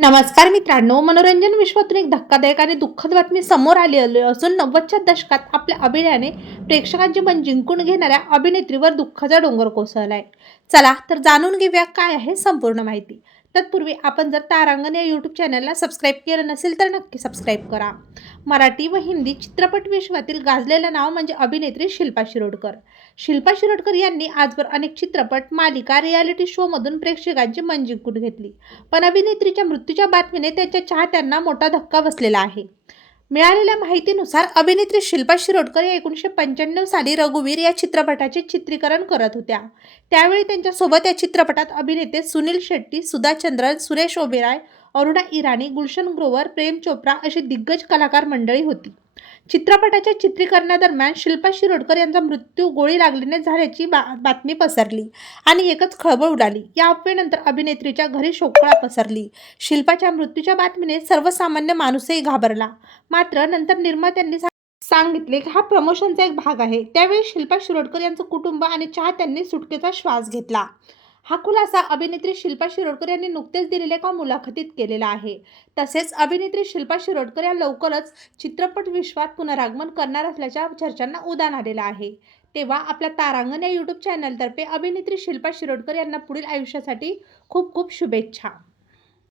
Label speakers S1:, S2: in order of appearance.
S1: नमस्कार मित्रांनो मनोरंजन विश्वातून एक धक्कादायक आणि दुःखद बातमी समोर आली असून नव्वदच्या दशकात आपल्या अभिनयाने प्रेक्षकांचे मन जिंकून घेणाऱ्या अभिनेत्रीवर दुःखाचा डोंगर कोसळला आहे चला तर जाणून घेऊया काय आहे संपूर्ण माहिती. तत्पूर्वी आपण जर तारांगण या यूट्यूब चॅनलला सबस्क्राईब केलं नसेल तर नक्की सबस्क्राईब करा. मराठी व हिंदी चित्रपट विश्वातील गाजलेलं नाव म्हणजे अभिनेत्री शिल्पा शिरोडकर. शिल्पा शिरोडकर यांनी आजवर अनेक चित्रपट मालिका रियालिटी शोमधून प्रेक्षकांची मन जिंकून घेतली. पण अभिनेत्रीच्या मृत्यूच्या बातमीने त्याच्या चाहत्यांना मोठा धक्का बसलेला आहे. मिळालेल्या माहितीनुसार अभिनेत्री शिल्पा शिरोडकर या एकोणीसशे पंच्याण्णव साली रघुवीर या चित्रपटाचे चित्रीकरण करत होत्या. त्यावेळी त्यांच्यासोबत या चित्रपटात अभिनेते सुनील शेट्टी सुधा चंद्रन सुरेश ओबेराय अरुणा इराणी गुलशन ग्रोवर प्रेम चोप्रा अशी दिग्गज कलाकार मंडळी होती. चित्रपटाच्या चित्रीकरणादरम्यान शिल्पा शिरोडकर यांचा मृत्यू गोळी लागल्याने झाल्याची बा बातमी पसरली आणि एकच खळबळ उडाली. या अफवेनंतर अभिनेत्रीच्या घरी शोकळा पसरली. शिल्पाच्या मृत्यूच्या बातमीने सर्वसामान्य माणूसही घाबरला. मात्र नंतर निर्मात्यांनी सांगितले की हा प्रमोशनचा एक भाग आहे. त्यावेळी शिल्पा शिरोडकर यांचं कुटुंब आणि चाहत्यांनी सुटकेचा श्वास घेतला. हा खुलासा अभिनेत्री शिल्पा शिरोडकर यांनी नुकतेच दिलेल्या एका मुलाखतीत केलेला आहे. तसेच अभिनेत्री शिल्पा शिरोडकर या लवकरच चित्रपट विश्वात पुनरागमन करणार असल्याच्या चर्चांना उदान आलेलं आहे. तेव्हा आपल्या तारांगण या यूट्यूब चॅनलतर्फे अभिनेत्री शिल्पा शिरोडकर यांना पुढील आयुष्यासाठी खूप खूप शुभेच्छा.